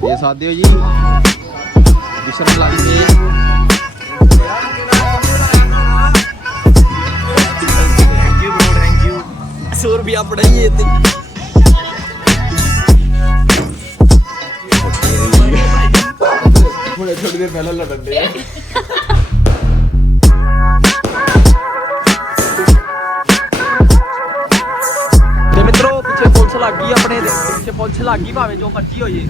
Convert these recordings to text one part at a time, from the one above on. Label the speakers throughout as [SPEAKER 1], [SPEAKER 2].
[SPEAKER 1] ਦੇ ਸਕਦੇ ਹੋ ਜੀ। ਵਿਸ਼ਰਮ ਲੱਗ ਗਏ
[SPEAKER 2] thank you bro thank you 100 ਰੁਪਿਆ ਪੜਾਈਏ ਤੇ।
[SPEAKER 1] ਹੁਣੇ ਥੋੜੀ ਦੇਰ ਪਹਿਲਾਂ ਲੜਨ ਦੇ।
[SPEAKER 2] ਆਪਣੇ ਪੁਲਿਸ ਲੱਗ ਭਾਵੇਂ ਜੋ ਮਰਜ਼ੀ ਹੋ ਜੇ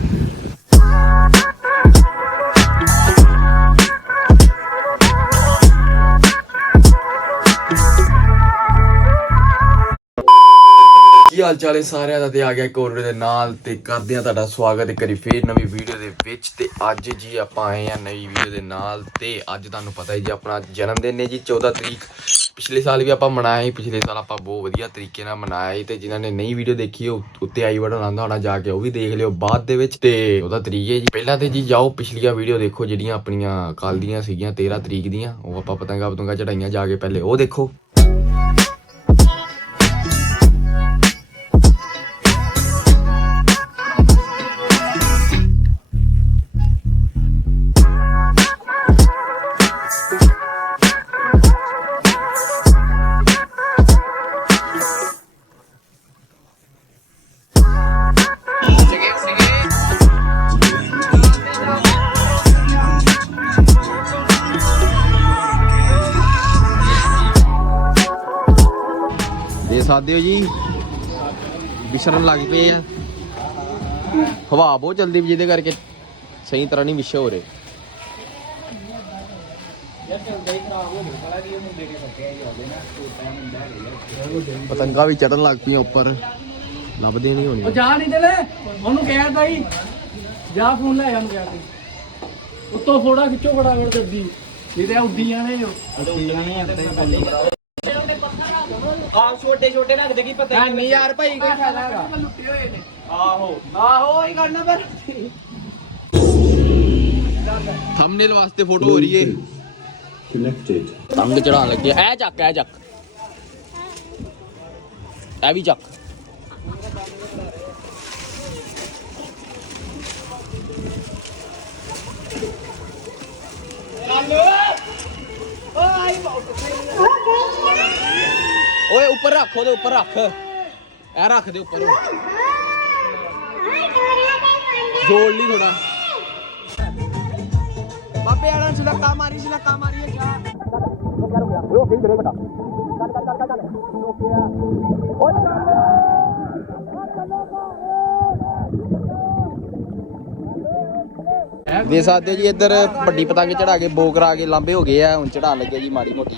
[SPEAKER 1] ਕੀ ਹਾਲ ਚਾਲ ਹੈ ਸਾਰਿਆਂ ਦਾ? ਤੇ ਆ ਗਿਆ ਕੋਰੇ ਦੇ ਨਾਲ ਤੇ ਕਰਦੇ ਆ ਤੁਹਾਡਾ ਸਵਾਗਤ ਇੱਕ ਵਾਰੀ ਫੇਰ ਨਵੀਂ ਵੀਡੀਓ ਦੇ ਵਿੱਚ। ਤੇ ਅੱਜ ਜੀ ਆਪਾਂ ਆਏ ਆ ਨਵੀਂ ਵੀਡੀਓ ਦੇ ਨਾਲ ਤੇ ਅੱਜ ਤੁਹਾਨੂੰ ਪਤਾ ਹੈ ਜੀ ਆਪਣਾ ਜਨਮ ਦਿਨ ਨੇ ਜੀ 14 ਤਰੀਕ ਪਿਛਲੇ ਸਾਲ ਵੀ ਆਪਾਂ ਮਨਾਇਆ ਸੀ, ਪਿਛਲੇ ਸਾਲ ਆਪਾਂ ਬਹੁਤ ਵਧੀਆ ਤਰੀਕੇ ਨਾਲ ਮਨਾਇਆ ਸੀ ਤੇ ਜਿਨ੍ਹਾਂ ਨੇ ਨਹੀਂ ਵੀਡੀਓ ਦੇਖੀ, ਉਹ ਉੱਤੇ ਆਈ ਬਟਨ ਆਉਂਦਾ ਹੋਣਾ ਜਾ ਕੇ, ਉਹ ਵੀ ਦੇਖ ਲਿਓ ਬਾਅਦ ਦੇ ਵਿੱਚ ਤੇ ਉਹਦਾ ਤਰੀਕ ਹੈ ਜੀ। ਪਹਿਲਾਂ ਤੇ ਜੀ ਜਾਓ, ਪਿਛਲੀਆਂ ਵੀਡੀਓ ਦੇਖੋ ਜਿਹੜੀਆਂ ਆਪਣੀਆਂ ਕੱਲ ਦੀਆਂ ਸੀਗੀਆਂ 13 ਤਰੀਕ ਦੀਆਂ, ਉਹ ਆਪਾਂ ਪਤੰਗਾ ਪਤੰਗਾ ਚੜਾਈਆਂ ਜਾ ਕੇ ਪਹਿਲੇ ਉਹ ਦੇਖੋ। ਵਿਸ਼ਰਨ ਲੱਗ ਪਏ ਆ। ਹਵਾ ਬਹੁਤ ਚਲਦੀ ਵੀ ਜਿਹਦੇ ਕਰਕੇ ਸਹੀ ਤਰ੍ਹਾਂ ਨਹੀਂ ਵਿਸ਼ੇ ਹੋ ਰਹੇ। ਪਤੰਗਾ ਵੀ ਚੜਨ ਲੱਗ ਪਈਆਂ ਉੱਪਰ। ਲੱਭਦੇ ਨਹੀਂ ਹੋਣੀ
[SPEAKER 3] ਉਹ ਜਾ ਨਹੀਂ ਦੇਲੇ ਉਹਨੂੰ ਕਹਿ ਤਾਈ ਜਾ ਫੋਨ ਲੈ ਕਹਿ ਤੀ ਉੱਤੋਂ ਫੋੜਾ ਖਿੱਚੋ ਫਟਾਫਟ ਜਲਦੀ ਨਹੀਂ ਤੇ ਉੱਡੀਆਂ ਨੇ ਉਹ
[SPEAKER 2] ਆਹ ਛੋਟੇ ਛੋਟੇ ਰੱਖਦੇ ਕੀ ਪਤਾ
[SPEAKER 3] ਨਹੀਂ ਯਾਰ ਭਾਈ ਕੋਈ ਫਾਇਦਾ ਹੈਗਾ। ਲੁੱਟੇ ਹੋਏ ਨੇ।
[SPEAKER 2] ਆਹੋ।
[SPEAKER 3] ਆਹੋ ਹੀ ਕਰਨਾ ਪਰ
[SPEAKER 1] ਥੰਬਨੇਲ ਵਾਸਤੇ ਫੋਟੋ ਹੋ ਰਹੀ ਏ।
[SPEAKER 4] Connected.
[SPEAKER 1] ਤੰਗ ਚੜਾਉਣ ਲੱਗੇ ਐ ਚੱਕ ਐ ਚੱਕ। ਐ ਵੀ ਚੱਕ। ਓਏ ਉੱਪਰ ਰੱਖ ਉਹਦੇ ਉੱਪਰ ਰੱਖ। ਐ ਰੱਖ ਦੇ ਉੱਪਰ। ਜੋੜ ਲਈ ਥੋੜਾ
[SPEAKER 3] ਬਾਬੇ ਆਣਾ ਛਲਕਾ ਮਾਰੀ ਛਲਕਾ ਮਾਰੀ ਜਾ
[SPEAKER 1] ਦੇ ਸਕਦੇ ਹੋ ਜੀ ਇੱਧਰ ਵੱਡੀ ਪਤੰਗ ਚੜਾ ਕੇ ਬੋ ਕਰਾ ਕੇ ਲਾਂਬੇ ਹੋ ਗਏ ਆ। ਹੁਣ ਚੜਾਉਣ ਲੱਗੇ ਜੀ ਮਾੜੀ ਮੋਟੀ।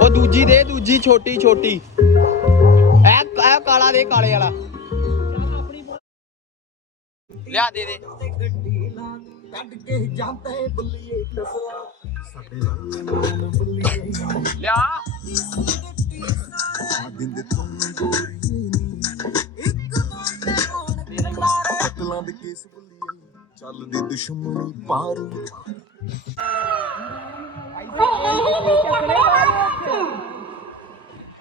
[SPEAKER 1] ਉਹ ਦੂਜੀ ਦੇ ਦੂਜੀ ਛੋਟੀ ਛੋਟੀ। ਐ ਐ ਕਾਲਾ ਦੇ ਕਾਲੇ ਵਾਲਾ। ਲਿਆ ਦੇ ਦੇ। ਲਿਆ।
[SPEAKER 5] ਦੇ ਕੇਸ ਚੱਲਦੀ ਦੁਸ਼ਮਣੀ ਪਾਰੂ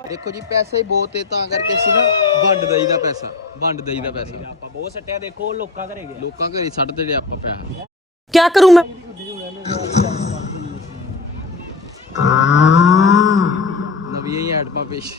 [SPEAKER 1] ਦੇਖੋ ਜੀ ਪੈਸੇ ਹੀ ਬਹੁਤ ਏ ਤਾਂ ਕਰਕੇ ਸੀ ਨਾ ਵੰਡ ਦਈ ਦਾ ਪੈਸਾ ਵੰਡ ਦਈ ਦਾ ਪੈਸਾ।
[SPEAKER 2] ਆਪਾਂ ਬਹੁਤ ਸੱਟਿਆ ਦੇਖੋ ਲੋਕਾਂ ਘਰੇ ਗਿਆ।
[SPEAKER 1] ਲੋਕਾਂ ਘਰੇ ਛੱਡ ਦੇ ਆਪਾਂ ਪੈਸਾ।
[SPEAKER 3] ਕੀ ਕਰੂੰ ਮੈਂ?
[SPEAKER 1] ਨਵੀਆਂ ਹੀ ਐਡਪਾਂ ਪੇਸ਼।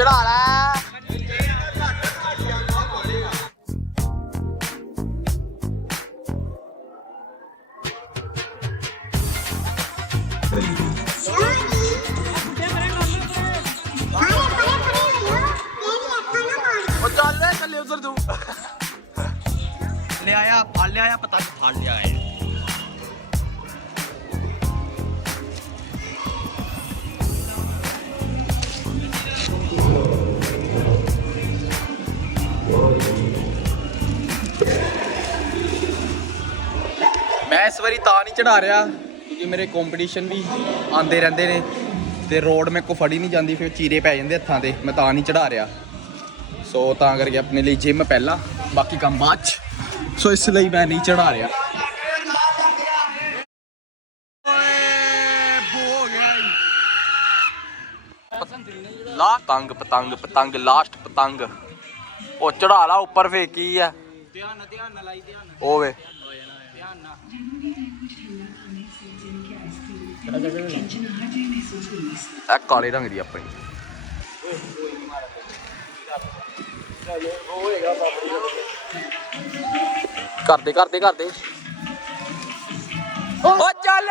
[SPEAKER 1] ਉਹ ਚੜਾ ਲੈ ਮੈਂ ਇਸ ਵਾਰੀ ਤਾਂ ਨਹੀਂ ਚੜਾ ਰਿਹਾ ਕਿਉਂਕਿ ਮੇਰੇ ਕੰਪੀਟੀਸ਼ਨ ਵੀ ਆਉਂਦੇ ਰਹਿੰਦੇ ਨੇ ਤੇ ਰੋਡ ਮੇਰੇ ਕੋ ਫੜੀ ਨਹੀਂ ਜਾਂਦੀ ਫਿਰ ਚੀਰੇ ਪੈ ਜਾਂਦੇ ਹੱਥਾਂ ਤੇ ਮੈਂ ਤਾਂ ਨਹੀਂ ਚੜਾ ਰਿਹਾ। ਸੋ ਤਾਂ ਕਰਕੇ ਆਪਣੇ ਲਈ ਜਿਮ ਪਹਿਲਾਂ ਬਾਕੀ ਕੰਮ ਬਾਅਦ ਚ। ਸੋ ਇਸ ਲਈ ਮੈਂ ਨਹੀਂ ਚੜਾ ਰਿਹਾ। ਲਾ ਪਤੰਗ ਪਤੰਗ ਪਤੰਗ ਲਾਸਟ ਪਤੰਗ। ਉਹ ਚੜਾ ਲਾ ਉੱਪਰ ਫੇਕੀ ਆ?
[SPEAKER 3] ਧਿਆਨ ਧਿਆਨ ਨਾਲ ਲਾਈ ਧਿਆਨ
[SPEAKER 1] ਓਵੇ ਇਹ ਕਾਲੇ ਰੰਗ ਦੀ ਆਪਣੀ ਕਰਦੇ ਕਰਦੇ ਕਰਦੇ ਓ ਚੱਲ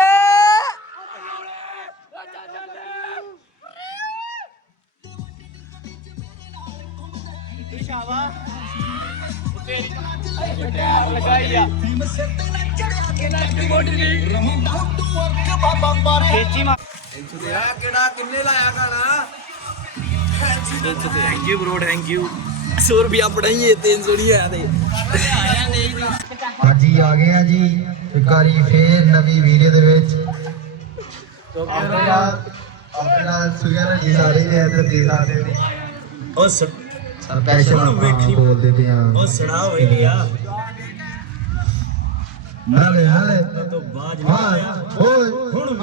[SPEAKER 3] ਖੇਚੀ ਮਾ
[SPEAKER 1] thank you bro thank you 100 ਰੁਪਿਆ ਪੜਾਈਏ 300 ਨਹੀਂ ਆਇਆ ਤੇ।
[SPEAKER 6] ਹਾਂਜੀ ਆ ਗਏ ਆ ਜੀ ਇੱਕ ਵਾਰੀ ਫੇਰ ਨਵੀਂ ਵੀਡੀਓ ਦੇ ਵਿੱਚ। ਆਪਣੇ ਸੁਗਰ ਜੀ ਸਾਰੇ ਨੇ ਇੱਧਰ ਦੇ ਸਕਦੇ ਨੇ। ਸਪੈਸ਼ਲ ਵੇਖੀ। ਬੋਲਦੇ ਪਏ ਆ। ਉਹ ਸੜਾ ਹੋਏ ਆ। ਨਾਲੇ ਨਾਲੇ ਤੋਂ ਬਾਜ ਓਏ। ਹੁਣ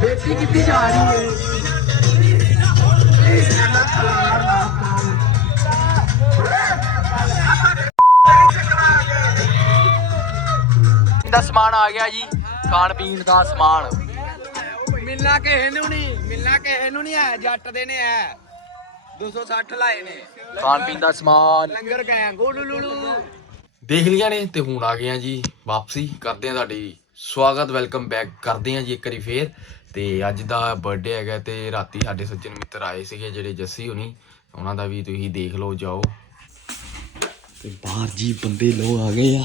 [SPEAKER 6] ਬੇਟੀ ਕਿੱਥੇ ਜਾ ਰਹੀ ਹੈ।
[SPEAKER 1] ਦਾ ਸਮਾਨ ਆ ਗਿਆ ਜੀ ਖਾਣ ਪੀਣ ਦਾ ਸਮਾਨ।
[SPEAKER 7] ਮਿਲਣਾ ਕਿਸੇ ਨੂੰ ਨਹੀਂ ਮਿਲਣਾ ਕਿਸੇ ਨੂੰ ਨਹੀਂ ਹੈ ਜੱਟ ਦੇ ਨੇ ਹੈ। 260 ਲਾਏ ਨੇ।
[SPEAKER 1] ਖਾਣ ਪੀਣ ਦਾ ਸਮਾਨ।
[SPEAKER 7] ਲੰਗਰ ਗਏ ਗੋਲੂ ਲੂਲੂ।
[SPEAKER 1] ਦੇਖ ਲਿਆ ਨੇ ਤੇ ਹੁਣ ਆ ਗਏ ਆ ਜੀ ਵਾਪਸੀ। ਕਰਦੇ ਆ ਤੁਹਾਡੀ ਸਵਾਗਤ ਵੈਲਕਮ ਬੈਕ ਕਰਦੇ ਆ ਜੀ ਇੱਕ ਵਾਰੀ ਫੇਰ। ਤੇ ਅੱਜ ਦਾ ਬਰਥਡੇ ਹੈਗਾ ਤੇ ਰਾਤੀ ਸਾਡੇ ਸੱਜਣ ਮਿੱਤਰ ਆਏ ਸੀਗੇ ਜਿਹੜੇ ਜੱਸੀ ਹੁਣੀ। ਉਹਨਾਂ ਦਾ ਵੀ ਤੁਸੀਂ ਦੇਖ ਲਓ ਜਾਓ। ਤੇ ਬਾਹਰ ਜੀ ਬੰਦੇ ਲੋ ਆ ਗਏ ਆ।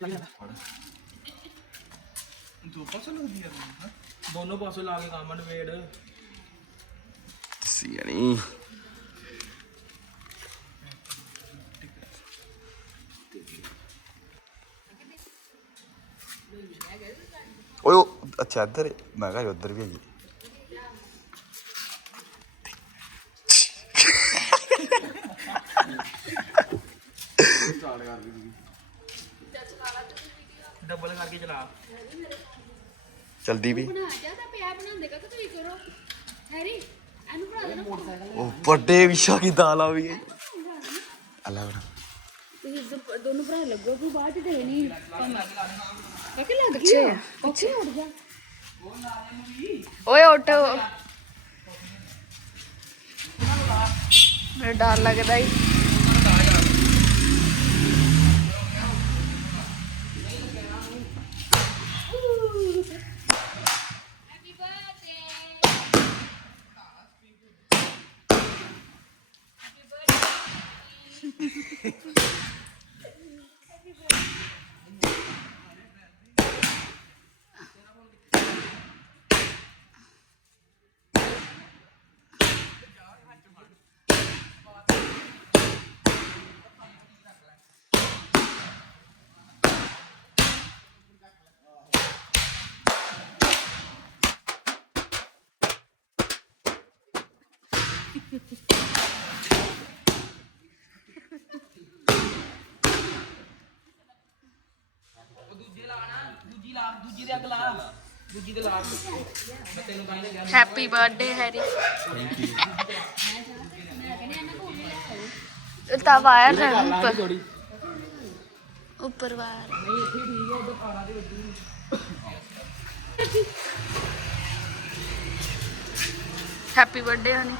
[SPEAKER 3] दो पासों लग
[SPEAKER 1] दोनों पासों लागे कामन वेड सियानी ओए अच्छा इधर मैं कहा
[SPEAKER 3] उधर भी है
[SPEAKER 1] ਚਲਦੀ ਵੀ।
[SPEAKER 8] ਬਣਾ ਜਾ ਤਾਂ ਪਿਆ ਬਣਾਉਂਦੇ ਕਾ ਤੁਸੀਂ ਕਰੋ। ਹੈਰੀ ਇਹਨੂੰ ਬਣਾ ਦੇਣਾ
[SPEAKER 1] ਉਹ ਵੱਡੇ ਵਿਸ਼ਾ ਕੀ ਦਾਲ ਆ ਵੀ ਅੱਲਾ ਬਣਾ।
[SPEAKER 8] ਤੁਸੀਂ ਦ- ਦੋਨੋਂ ਭਰਾ ਲੱਗੋ ਵੀ ਬਾਅਦ ਚ ਦੇ ਨਹੀਂ। ਕਾਕੇ ਲੱਗ ਗਿਆ। ਪਿੱਛੇ ਉੱਡ ਜਾ। ਓਏ ਉੱਠ। ਮੈਨੂੰ ਡਰ ਲੱਗਦਾ ਹੀ ਹੈਪੀ ਬਰਥਡੇ ਹੈਰੀ ਤਾਂ ਵਾਇਰ ਰਹਿਣਾ ਉੱਪਰ। ਉੱਪਰ ਵਾਇਰ ਹੈਪੀ ਬਰਥਡੇ ਹਨੀ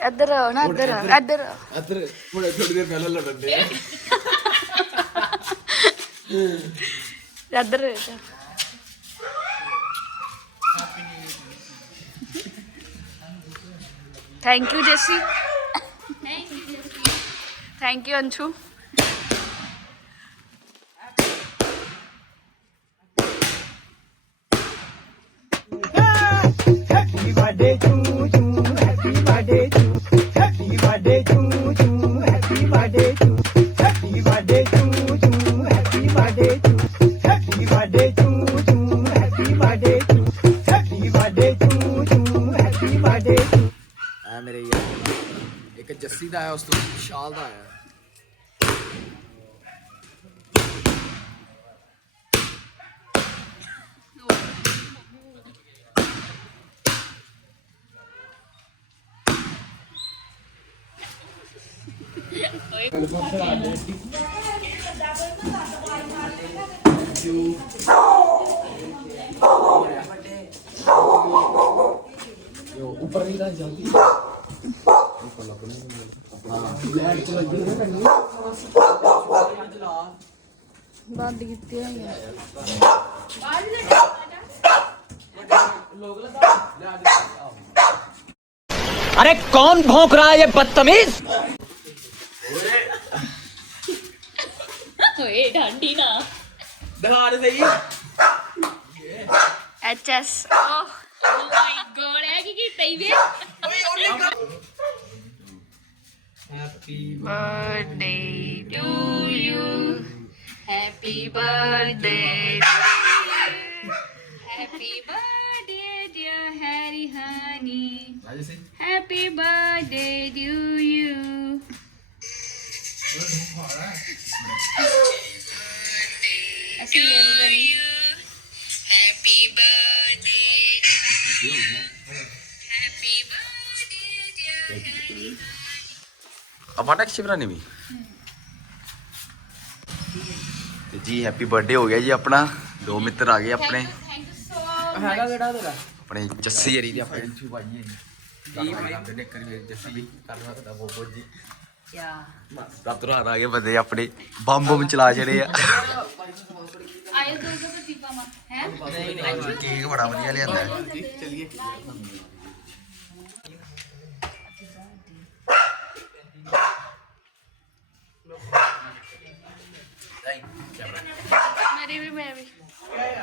[SPEAKER 8] ਇੱਧਰ ਆਓ ਨਾ ਇੱਧਰ ਆਓ, ਇੱਧਰ ਆਓ।
[SPEAKER 1] ਅਦਰ ਥੋੜੇ ਥੋੜੀ ਦੇਰ ਪਹਿਲਾਂ ਲੜਨ ਦੇ
[SPEAKER 8] ਇੱਧਰ ਆ ਜਾ।
[SPEAKER 1] Thank you Jassi thank you Anshu
[SPEAKER 8] ਬੰਦ ਕੀਤੇ ਹੋਈਆਂ
[SPEAKER 3] अरे कौन भौंक रहा है ये बदतमीज
[SPEAKER 8] ਓਏ ਢਾਂਡੀ ਨਾ
[SPEAKER 1] ਦਿਖਾ ਦੇ ਸਹੀ
[SPEAKER 8] H S O my Happy birthday to you. Happy birthday to you. Happy birthday, dear Harry Honey. Happy birthday to you. Happy birthday.
[SPEAKER 1] ਅਪਾਟਕ ਸ਼ਿਵਰਾਨੀ ਵੀ। ਤੇ ਜੀ ਹੈਪੀ ਬਰਥਡੇ ਹੋ ਗਿਆ ਜੀ ਆਪਣਾ। ਦੋ ਮਿੱਤਰ ਆ ਗਏ ਆਪਣੇ।
[SPEAKER 3] ਹੈਗਾ ਕਿਹੜਾ ਤੇਰਾ?
[SPEAKER 1] ਆਪਣੇ ਜੱਸੀ ਹਰੀ ਦੇ ਆਪਣੇ। ਜੀ। ਨੇ ਕਰੀ ਜੱਸੀ ਵੀ। ਕਰਨਾ ਤਾਂ ਬਹੁਤ ਜੀ।
[SPEAKER 8] ਯਾ।
[SPEAKER 1] ਆ ਗਏ ਬੰਦੇ ਆਪਣੇ। ਬੰਬ ਬੰਬ ਚਲਾ ਛੜੇ ਆ।
[SPEAKER 8] ਆਇਓ ਦੋ ਦੋ ਦੀਪਾ ਮਾ ਹੈ?
[SPEAKER 1] ਕੇਕ ਬੜਾ ਵਧੀਆ ਲਿਆਂਦਾ। ਹੈ।
[SPEAKER 8] ਮੇਰੀ ਵੀ ਮੈਂ ਵੀ।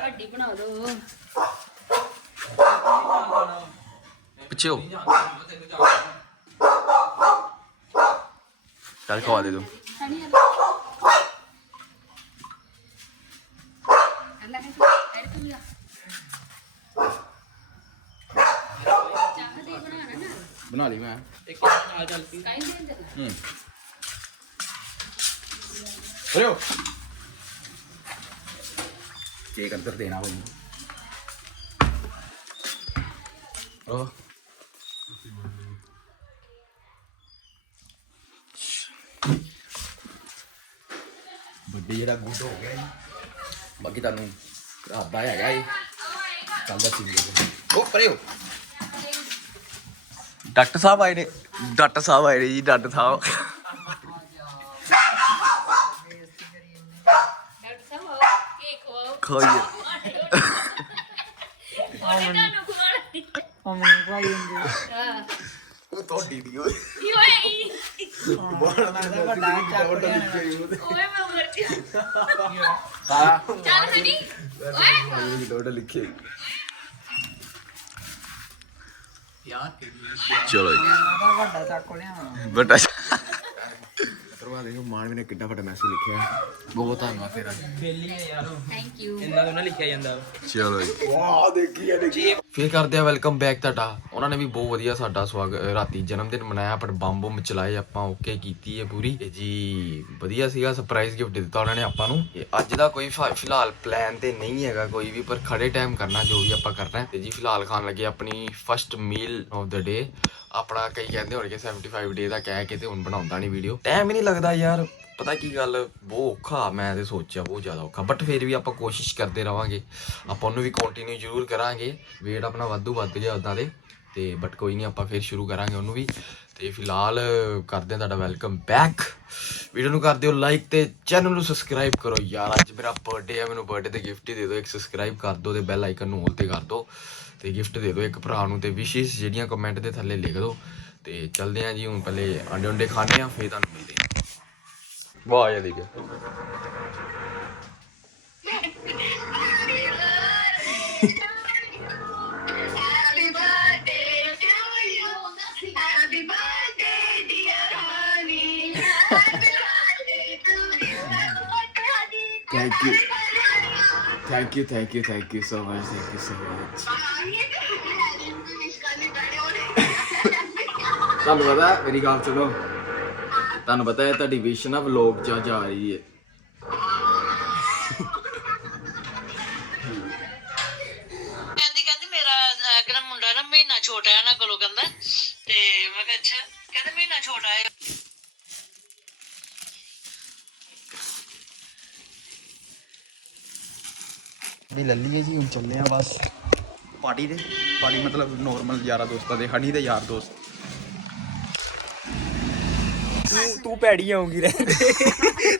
[SPEAKER 8] ਵੱਡੀ ਬਣਾ ਦੋ।
[SPEAKER 1] ਪਿੱਛੇ ਹੋ। ਚੱਲ ਖਵਾ ਦੇ ਦੋ
[SPEAKER 8] ਹਣੀ ਅੱਲਾ ਹੈ ਐਡ ਤੂੰ ਜਾ ਚਾਹ ਦੇ ਬਣਾਣਾ ਨਾ।
[SPEAKER 1] ਬਣਾ ਲਈ ਮੈਂ।
[SPEAKER 8] ਕਾਈ ਦੇ ਦੇ
[SPEAKER 1] ਹੂੰ। ਅਰੇ ਕੇਕ ਅੰਦਰ ਦੇਣਾ ਭਾਈ ਉਹ ਵੱਡੇ ਜਿਹੜਾ ਗੁੱਡ ਹੋ ਗਿਆ ਜੀ। ਬਾਕੀ ਤੁਹਾਨੂੰ ਰਾਤ ਦਾ ਹੈਗਾ ਇਹ ਕੱਲ ਦਾ ਸੀ ਉਹ ਪਰੇ ਹੋ। ਡਾਕਟਰ ਸਾਹਿਬ ਆਏ ਨੇ। ਡਾਕਟਰ ਸਾਹਿਬ ਆਏ ਨੇ ਜੀ ਡਾਕਟਰ ਸਾਹਿਬ। ਖਾਈਏ।
[SPEAKER 8] ਉਹਨੇ ਤੁਹਾਨੂੰ ਖਵਾਉਣਾ
[SPEAKER 7] ਅਮਨ ਭਾਈ ਹੁੰਦੇ
[SPEAKER 8] ਹਾਂ
[SPEAKER 1] ਉਹ ਤੁਹਾਡੀ ਦੀ ਓਏ
[SPEAKER 8] ਕੀ ਹੋਇਆ
[SPEAKER 7] ਵੱਡਾ ਚੱਕ
[SPEAKER 8] ਓਏ ਮੈਂ ਮਰ ਗਿਆ। ਚੱਲ ਹਣੀ ਓਏ।
[SPEAKER 1] ਡੋਡ ਲਿਖੇ ਚਲੋ ਜੀ।
[SPEAKER 7] ਵੱਡਾ ਚੱਕ ਲਿਆ।
[SPEAKER 1] ਬਟਾ ਮਿੱਤਰੋ ਆ ਦੇਖੋ ਮਾਨਵੀ ਨੇ ਕਿੱਡਾ ਵੱਡਾ ਮੈਸੇਜ ਲਿਖਿਆ। ਬਹੁਤ ਧੰਨਵਾਦ ਤੇਰਾ।
[SPEAKER 8] ਥੈਂਕ ਯੂ
[SPEAKER 3] ਇੰਨਾ ਤਾਂ ਨਾ ਲਿਖਿਆ ਜਾਂਦਾ।
[SPEAKER 1] ਚਲੋ ਜੀ। ਵਾਹ ਦੇਖੀ ਆ ਦੇਖੀ ਫਿਰ ਕਰਦੇ ਆ ਵੈਲਕਮ ਬੈਕ ਤੁਹਾਡਾ। ਉਹਨਾਂ ਨੇ ਵੀ ਬਹੁਤ ਵਧੀਆ ਸਾਡਾ ਸਵਾਗਤ ਰਾਤੀ ਜਨਮ ਦਿਨ ਮਨਾਇਆ ਪਰ ਬੰਬ ਬੰਬ ਚਲਾਏ ਆਪਾਂ ਓਕੇ ਕੀਤੀ ਹੈ ਪੂਰੀ। ਤੇ ਜੀ ਵਧੀਆ ਸੀਗਾ ਸਰਪ੍ਰਾਈਜ਼ ਗਿਫਟ ਦਿੱਤਾ ਉਹਨਾਂ ਨੇ ਆਪਾਂ ਨੂੰ। ਅੱਜ ਦਾ ਕੋਈ ਫਿਲਹਾਲ ਪਲਾਨ ਤੇ ਨਹੀਂ ਹੈਗਾ ਕੋਈ ਵੀ ਪਰ ਖੜੇ ਟਾਈਮ ਕਰਨਾ ਜੋ ਵੀ ਆਪਾਂ ਕਰਨਾ ਹੈ। ਤੇ ਜੀ ਫਿਲਹਾਲ ਖਾਣ ਲੱਗੇ ਆਪਣੀ ਫਰਸਟ ਮੀਲ ਆਫ ਦਾ ਡੇ ਆਪਣਾ ਕਈ ਕਹਿੰਦੇ ਹੋਣਗੇ 75 ਡੇ ਦਾ ਕਹਿ ਕੇ ਤੇ ਹੁਣ ਬਣਾਉਂਦਾ ਨਹੀਂ ਵੀਡੀਓ ਟਾਈਮ ਹੀ ਨਹੀਂ ਲੱਗਦਾ ਯਾਰ। ਪਤਾ ਕੀ ਗੱਲ, ਬਹੁਤ ਔਖਾ ਮੈਂ ਤੇ ਸੋਚਿਆ, ਬਹੁਤ ਜ਼ਿਆਦਾ ਔਖਾ। ਬਟ ਫਿਰ ਵੀ ਆਪਾਂ ਕੋਸ਼ਿਸ਼ ਕਰਦੇ ਰਵਾਂਗੇ। ਆਪਾਂ ਉਹਨੂੰ ਵੀ ਕੰਟੀਨਿਊ ਜ਼ਰੂਰ ਕਰਾਂਗੇ। ਵੇਟ ਆਪਣਾ ਵਾਧੂ ਵੱਧ ਗਿਆ ਉਦਾਂ ਦੇ ਤੇ ਬਟ ਕੋਈ ਨਹੀਂ ਆਪਾਂ ਫਿਰ ਸ਼ੁਰੂ ਕਰਾਂਗੇ ਉਹਨੂੰ ਵੀ। ਤੇ ਫਿਲਹਾਲ ਕਰਦੇ ਹਾਂ ਤੁਹਾਡਾ ਵੈਲਕਮ ਬੈਕ ਵੀਡੀਓ ਨੂੰ ਕਰ ਦਿਓ ਲਾਈਕ ਤੇ ਚੈਨਲ ਨੂੰ ਸਬਸਕ੍ਰਾਈਬ ਕਰੋ। ਯਾਰ, ਅੱਜ ਮੇਰਾ ਬਰਥਡੇ ਆ, ਮੈਨੂੰ ਬਰਥਡੇ ਤੇ ਗਿਫਟ ਹੀ ਦੇ ਦਿਓ। ਇੱਕ ਸਬਸਕ੍ਰਾਈਬ ਕਰ ਦਿਓ ਤੇ ਬੈਲ ਆਈਕਨ ਨੂੰ ਹੋਲ ਤੇ ਕਰ ਦਿਓ। ਤੇ ਗਿਫਟ ਦੇ ਦਿਓ ਇੱਕ ਭਰਾ ਨੂੰ ਤੇ ਵਿਸ਼ੇਸ ਜਿਹੜੀਆਂ ਕਮੈਂਟ ਦੇ ਥੱਲੇ ਲਿਖ ਦਿਓ। ਤੇ ਚੱਲਦੇ ਆਂ ਜੀ ਹੁਣ ਪਹਿਲੇ ਅੰਡੇ ਅੰਡੇ ਖਾਣੇ ਆ ਫੇਰ ਤੁਹਾਨੂੰ ਮਿਲਦੇ ਆ। ਵਾਹ ਇਹ ਦੇਖਿਆ
[SPEAKER 9] Happy birthday to you. To you.
[SPEAKER 1] Thank you. Thank you thank you thank you so much thank you so much ਤੁਹਾਨੂੰ ਪਤਾ ਮੇਰੀ ਗੱਲ ਸੁਣੋ ਤੁਹਾਨੂੰ ਪਤਾ ਹੈ ਤੁਹਾਡੀ ਵਿਸ਼ ਨਾ ਵਲੌਗ ਚ ਜਾ ਰਹੀ ਹੈ
[SPEAKER 10] ਕਹਿੰਦੀ ਕਹਿੰਦੀ ਮੇਰਾ ਅਹ, ਕਹਿੰਦਾ ਮੁੰਡਾ ਨਾ ਮਹੀਨਾ ਛੋਟਾ ਹੈ ਨਾ ਕੋਲੋਂ ਕਹਿੰਦਾ ਤੇ ਮੈਂ ਕਿਹਾ ਅੱਛਾ ਕਹਿੰਦਾ ਮਹੀਨਾ ਛੋਟਾ ਹੈ
[SPEAKER 2] ਵੀ ਲੱਲੀ ਹੈ ਜੀ ਹੁਣ ਚੱਲੇ ਆ ਬਸ। ਪਾਰਟੀ ਦੇ? ਪਾਰਟੀ ਮਤਲਬ ਨੋਰਮਲ ਯਾਰਾ ਦੋਸਤਾਂ ਦੇ ਹਣੀ ਦੇ ਯਾਰ ਦੋਸਤ।
[SPEAKER 3] ਤੂੰ ਤੂੰ ਭੈੜੀ ਆਉਂਗੀ ਰਹਿੰਦੇ।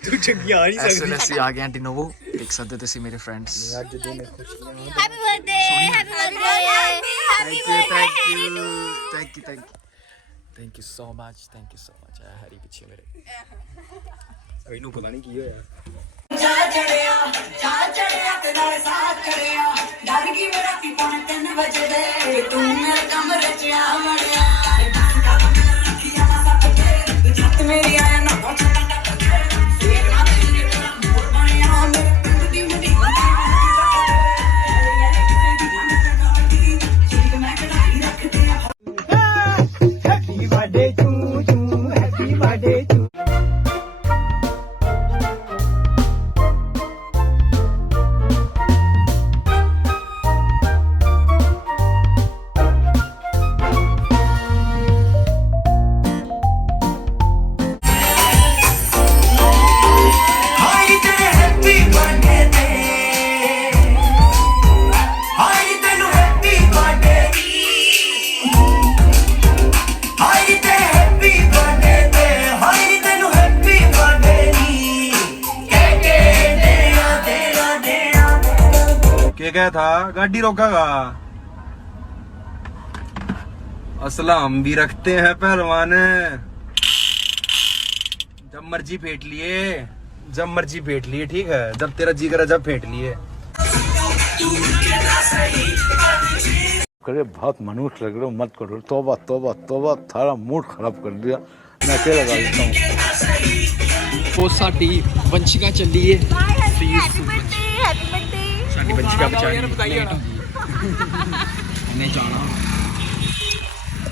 [SPEAKER 3] ਤੂੰ ਚੰਗੀ ਆ ਨਹੀਂ ਸਕਦੀ।
[SPEAKER 2] ਅਸੀਂ ਆ ਗਏ ਆਂਟੀ ਨੋਵੋ। ਦੇਖ ਸਕਦੇ ਤੁਸੀਂ ਮੇਰੇ friends
[SPEAKER 9] Happy birthday. Happy birthday. Happy birthday.
[SPEAKER 2] Thank you thank you thank you thank you so much thank you so much ਆ ਹਰੀ ਪਿੱਛੇ ਮੇਰੇ
[SPEAKER 3] ਇਹਨੂੰ ਪਤਾ ਨਹੀਂ ਕੀ ਹੋਇਆ
[SPEAKER 11] ਹਾਈ
[SPEAKER 12] गाड़ी रोकेगा। असला हम भी रखते हैं पहलवान। जब मर्ज़ी फेट लिए जब मर्ज़ी फेट लिए ठीक है? जब तेरा जी करा जब फेट लिए।
[SPEAKER 13] करे बहुत मनुष्य लग रहे हो मत करो। तोबा तोबा तोबा थारा मूड खराब कर दिया। मैं क्या लगा देता हूँ।
[SPEAKER 9] वो साड़ी वंशिका चली
[SPEAKER 3] है। ਬੱਚੀ ਬਚਾਣੀ ਨੇ ਜਾਣਾ।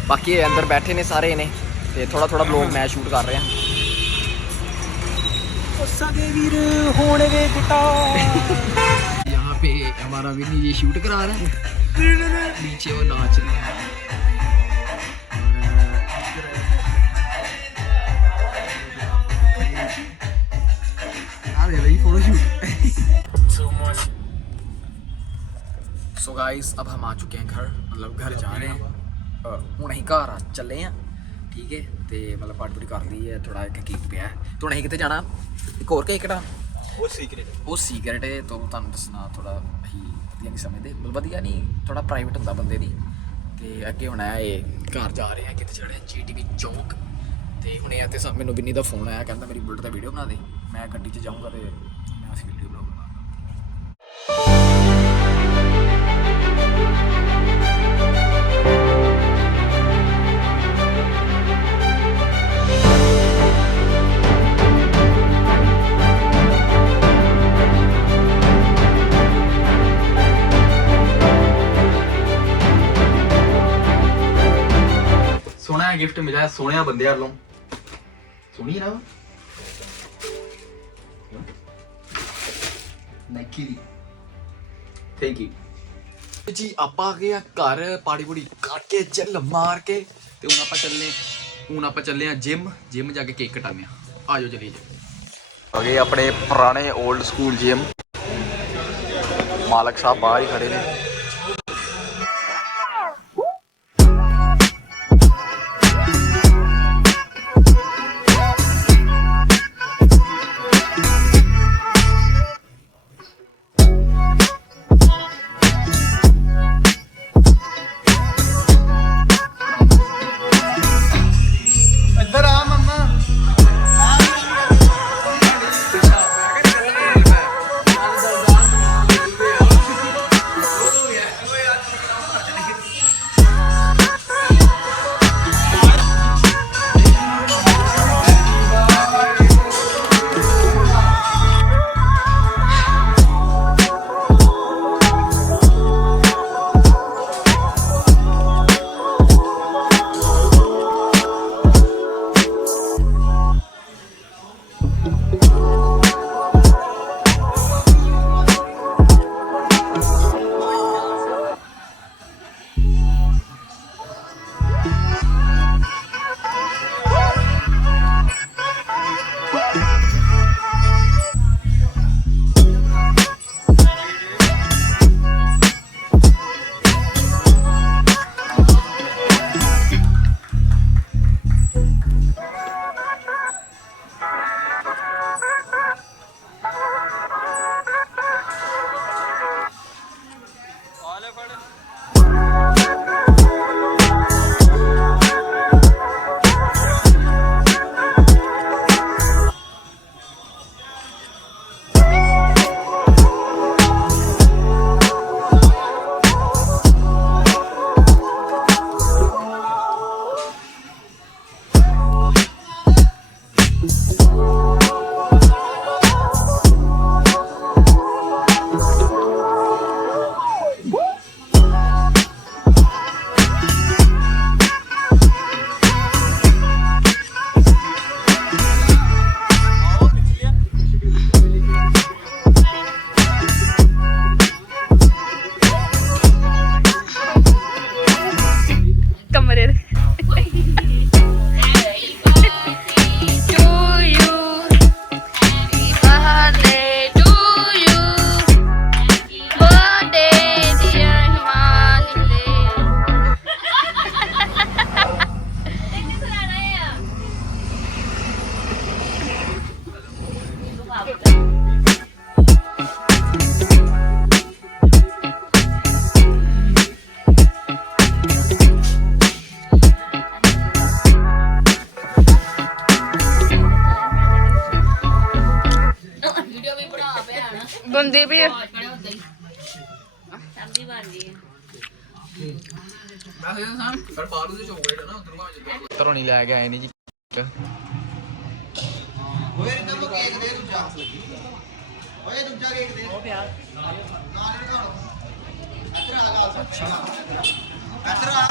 [SPEAKER 2] ਬਾਕੀ ਅੰਦਰ ਬੈਠੇ ਨੇ ਸਾਰੇ ਨੇ ਤੇ ਥੋੜਾ ਥੋੜਾ ਬਲੌਗ ਮੈਂ ਸ਼ੂਟ ਕਰ ਰਿਹਾ।
[SPEAKER 3] ਸਾਡੇ ਵੀਰ ਹੋਣ ਵੇ ਯਹਾਂ ਪੇ ਹਮਾਰਾ ਵੀ ਨਹੀਂ ਇਹ ਸ਼ੂਟ ਕਰਾ ਰਹਾ। ਹੈ ਨੀਚੇ ਉਹ ਨਾਚ
[SPEAKER 2] ਰਿਹਾ ਹੈ ਗਾਇਸ ਅਬ ਹਮ ਆ ਚੁੱਕੇ हैं घर मतलब घर जा रहे हैं ਅ, ਹੁਣ ਅਸੀਂ ਘਰ ਆ ਚੱਲੇ ਆ ਠੀਕ ਹੈ ਤੇ ਮਤਲਬ ਪਾਰਟੀ ਪੂਰੀ ਕਰ ਲਈ ਹੈ ਥੋੜਾ ਇੱਕ ਕੇਕ ਪਿਆ ਹੈ ਤੇ ਹੁਣ ਅਸੀਂ ਕਿੱਥੇ ਜਾਣਾ ਇੱਕ ਹੋਰ ਕੇਕ ਕਿਹੜਾ
[SPEAKER 3] वो सीक्रेट
[SPEAKER 2] ਉਹ ਸੀਕ੍ਰੇਟ ਹੈ ਤਾਂ ਤੁਹਾਨੂੰ ਦੱਸਣਾ ਥੋੜਾ ਅਸੀਂ ਵਧੀਆ ਨਹੀਂ ਸਮਝਦੇ ਮਤਲਬ ਵਧੀਆ ਨਹੀਂ ਥੋੜਾ ਪ੍ਰਾਈਵੇਟ ਹੁੰਦਾ ਬੰਦੇ ਦੀ ਤੇ ਅੱਗੇ ਹੁਣ ਆਇਆ ਇਹ ਘਰ ਜਾ ਰਹੇ ਆ ਕਿਤੇ ਚੜਿਆ ਜੀਟੀਵੀ ਚੌਕ ਤੇ ਹੁਣੇ ਆ ਤੇ ਸਾ ਮੈਨੂੰ ਬਿੰਨੀ ਦਾ ਫੋਨ ਆਇਆ ਕਹਿੰਦਾ ਮੇਰੀ ਬੁਲਟ ਦਾ ਵੀਡੀਓ ਬਣਾ ਦੇ ਮੈਂ ਗੱਡੀ 'ਚ ਜਾਊਂਗਾ ਤੇ ਮੈਂ ਉਸ ਵੀਡੀਓ
[SPEAKER 8] ਗਿਫਟ ਮਿਲਿਆ ਸੋਹਣਿਆ ਬੰਦਿਆਂ ਵੱਲੋਂ। ਸੋਹਣੀ ਨਾ। Nike the. ਥੈਂਕ ਯੂ ਜੀ ਆਪਾਂ ਆ ਗਏ ਆ ਘਰ ਪਾੜੀ ਪੂੜੀ ਕਰਕੇ ਚੱਲ ਮਾਰ ਕੇ ਤੇ ਹੁਣ ਆਪਾਂ ਚੱਲੇ ਹੁਣ ਆਪਾਂ ਚੱਲੇ ਆ ਜਿਮ ਜਿਮ ਜਾ ਕੇ ਕੇਕ ਕਟਾਉਂਦੇ ਆ। ਆਜੋ ਚਲੀਏ ਜੀ ਆ ਗਏ ਆਪਣੇ ਪੁਰਾਣੇ 올ਡ ਸਕੂਲ ਜਿਮ ਮਾਲਕ ਸਾਹਿਬ ਬਾਹਰ ਹੀ ਖੜੇ ਨੇ। ਨਹੀਂ ਲੈ ਕੇ ਆਏ ਨਹੀਂ ਜੀ।
[SPEAKER 3] ਓਏ ਇਹਨਾਂ ਨੂੰ ਕੇਕ ਦੇ ਦੂਜਾ। ਓਏ ਦੂਜਾ ਕੇਕ ਦੇ। ਉਹ ਪਿਆ। ਨਾਲ ਇੱਧਰ ਆ ਗਾ। ਅੱਛਾ। ਇੱਧਰ ਆ।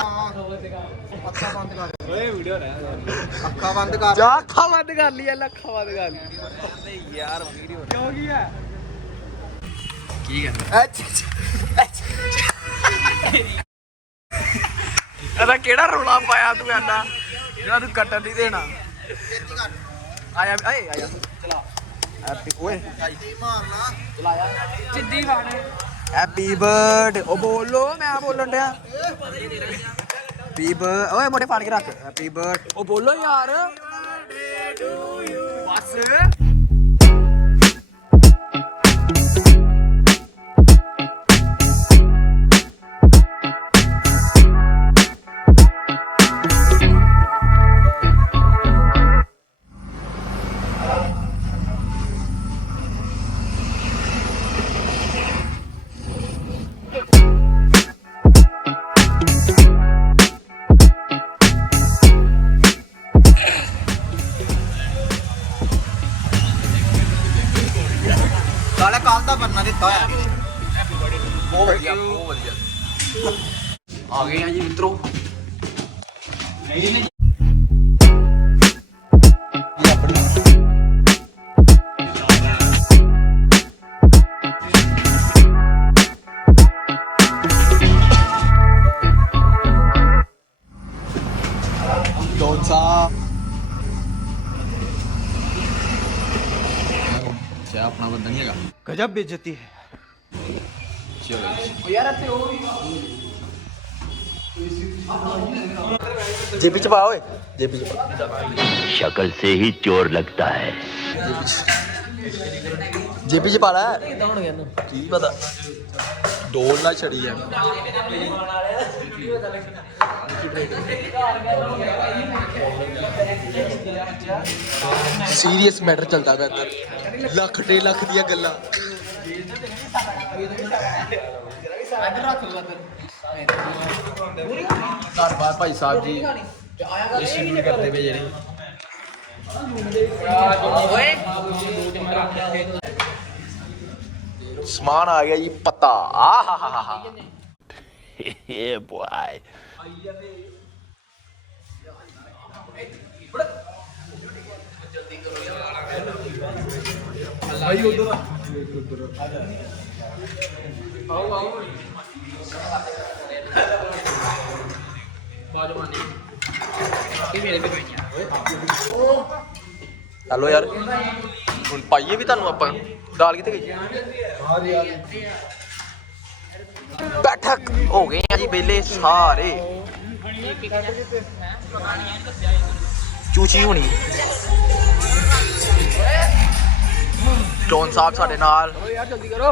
[SPEAKER 3] ਅੱਖਾਂ ਬੰਦ ਕਰ। ਓਏ ਵੀਡੀਓ ਰਹਿ ਅੱਖਾਂ ਬੰਦ ਕਰ।
[SPEAKER 2] ਜਾ ਅੱਖਾਂ ਬੰਦ ਕਰ ਲਈ ਅੱਲਾ ਅੱਖਾਂ ਬੰਦ ਕਰ ਲਈ। ਯਾਰ ਵੀਡੀਓ ਕਿਉਂ ਕੀ ਹੈ?
[SPEAKER 8] ਕੀ ਕਹਿੰਦਾ
[SPEAKER 2] ਇਹਦਾ ਕਿਹੜਾ ਰੌਲਾ ਪਾਇਆ ਤੂੰ ਐਡਾ? ਜਿਹੜਾ ਤੂੰ ਕੱਟਣ ਨਹੀਂ ਦੇਣਾ। ਆਇਆ ਏ ਆਇਆ। ਚਲਾ ਹੈਪੀ ਓਏ।
[SPEAKER 3] ਮਾਰਨਾ
[SPEAKER 2] ਜਿੱਦੀ ਬਾਣੇ ਹੈਪੀ ਬਰਥਡੇ ਉਹ ਬੋਲੋ ਮੈਂ ਬੋਲਣ ਡਿਆ। ਹੈਪੀ ਬਰਥ ਓਏ ਮੋਟੇ ਫੜ ਕੇ ਰੱਖ। ਹੈਪੀ ਬਰਥ ਉਹ ਬੋਲੋ ਯਾਰ। ਬਸ। बेजती है। जेबी चपाओ जेबी
[SPEAKER 6] शक्ल से ही चोर लगता है।
[SPEAKER 2] जेबी चपा रहा है। पता। डोल ना है। सीरियस मैटर चलता लख डेढ़ लख दिया गल्ला।
[SPEAKER 1] ਧੰਨਵਾਦ ਭਾਈ ਸਾਹਿਬ ਜੀ। ਇਹ ਸ਼ੁਰੂ ਕਰਦੇ ਵੇ ਜਿਹੜੇ।
[SPEAKER 2] ਸਮਾਨ ਆ ਗਿਆ ਜੀ ਪੱਤਾ। ਆ ਹਾ ਹਾ ਹਾ। ਹਾ
[SPEAKER 6] ਆਓ
[SPEAKER 2] ਹਲੋ ਯਾਰ, ਹੁਣ ਪਾਈਏ ਵੀ ਤੁਹਾਨੂੰ ਆਪਾਂ? ਦਾਲ ਕਿੱਥੇ ਗਈ? ਬੈਠਕ, ਹੋ ਗਏ ਆ ਜੀ ਬੇਲੇ ਸਾਰੇ। ਚੂਚੀ ਹੋਣੀ। ਜੋਨ ਸਾਹਿਬ ਸਾਡੇ ਨਾਲ।
[SPEAKER 3] ਓਏ ਯਾਰ ਜਲਦੀ ਕਰੋ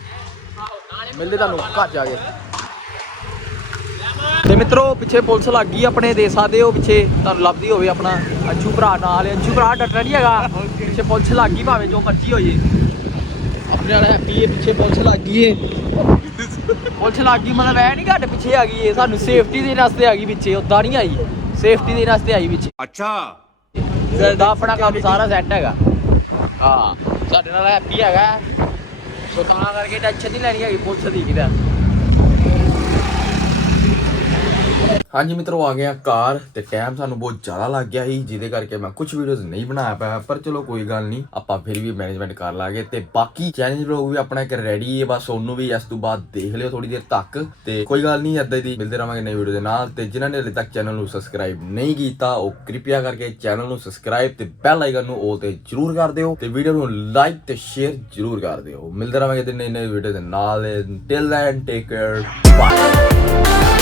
[SPEAKER 2] ਮਿਲਦੇ ਤੁਹਾਨੂੰ ਘਰ ਜਾ ਕੇ। ਤੇ ਮਿੱਤਰੋ ਪਿੱਛੇ ਪੁਲਿਸ ਲੱਗ ਗਈ ਆਪਣੇ ਦੇ ਸਕਦੇ ਹੋ ਪਿੱਛੇ ਤੁਹਾਨੂੰ ਲੱਭਦੀ ਹੋਵੇ ਆਪਣਾ ਅੱਛੂ ਭਰਾ ਨਾਲ। ਅੱਛੂ ਭਰਾ ਡਟਣਾ ਨਹੀਂ ਹੈਗਾ। ਪਿੱਛੇ ਪੁਲਿਸ ਲੱਗ ਗਈ ਭਾਵੇਂ ਜੋ ਮਰਜ਼ੀ ਹੋਏ। ਆਪਣੇ ਵਾਲਾ ਹੈਪੀ ਪਿੱਛੇ ਪੁਲਿਸ ਲੱਗ ਗਈ ਏ। ਪੁਲਿਸ ਲੱਗ ਗਈ ਮਤਲਬ ਐ ਨਹੀਂ ਘੱਟ ਪਿੱਛੇ ਆ ਗਈ ਏ। ਸਾਨੂੰ ਸੇਫਟੀ ਦੇ ਰਸਤੇ ਆ ਗਈ ਪਿੱਛੇ ਉਦਾਂ ਨਹੀਂ ਆਈ। ਸੇਫਟੀ ਦੇ ਰਸਤੇ ਆਈ ਪਿੱਛੇ।
[SPEAKER 13] ਅੱਛਾ।
[SPEAKER 2] ਦਾ ਆਪਣਾ ਕੰਮ ਸਾਰਾ ਸੈੱਟ ਹੈਗਾ। ਹਾਂ ਸਾਡੇ ਨਾਲ ਐਪੀ ਹੈਗਾ। ਸੋ ਤਾਂ ਕਰਕੇ ਟੈਨਸ਼ਨ ਨਹੀਂ ਲੈਣੀ ਹੈਗੀ ਪੁਲਿਸ ਦੀ ਕਿਦਾ
[SPEAKER 1] ਹਾਂਜੀ ਮਿੱਤਰੋ, ਆ ਗਿਆ ਕਾਰ ਤੇ ਟਾਈਮ ਸਾਨੂੰ ਬਹੁਤ ਜ਼ਿਆਦਾ ਲੱਗ ਗਿਆ ਸੀ, ਜਿਹਦੇ ਕਰਕੇ ਮੈਂ ਕੁਝ ਵੀਡੀਓਜ਼ ਨਹੀਂ ਬਣਾ ਪਾਇਆ ਪਰ ਚਲੋ ਕੋਈ ਗੱਲ ਨਹੀਂ, ਆਪਾਂ ਫਿਰ ਵੀ ਮੈਨੇਜਮੈਂਟ ਕਰ ਲਾਂਗੇ ਤੇ ਬਾਕੀ ਚੈਲੰਜ ਵਲੌਗ ਵੀ ਆਪਣਾ ਇੱਕ ਰੈਡੀ ਹੈ ਬਸ ਉਹਨੂੰ ਵੀ ਇਸ ਤੋਂ ਬਾਅਦ ਦੇਖ ਲਿਓ ਥੋੜੀ ਦੇਰ ਤੱਕ ਤੇ ਕੋਈ ਗੱਲ ਨਹੀਂ, ਏਦਾਂ ਦੀ ਮਿਲਦੇ ਰਹਾਂਗੇ ਨਵੀਂ ਵੀਡੀਓ ਦੇ ਨਾਲ ਤੇ ਜਿਨ੍ਹਾਂ ਨੇ ਹਲੇ ਤੱਕ ਚੈਨਲ ਨੂੰ ਸਬਸਕ੍ਰਾਈਬ ਨਹੀਂ ਕੀਤਾ, ਉਹ ਕਿਰਪਾ ਕਰਕੇ ਚੈਨਲ ਨੂੰ ਸਬਸਕ੍ਰਾਈਬ ਤੇ ਬੈਲ ਆਈਕਨ ਨੂੰ ਉਹ ਤੇ ਜਰੂਰ ਕਰ ਦਿਓ ਤੇ ਵੀਡੀਓ ਨੂੰ ਲਾਈਕ ਤੇ ਸ਼ੇਅਰ ਜਰੂਰ ਕਰ ਦਿਓ। ਮਿਲਦੇ ਰਹਾਂਗੇ ਤੇ ਨਈ ਨਈ ਵੀਡੀਓ ਦੇ ਨਾਲ till then take care bye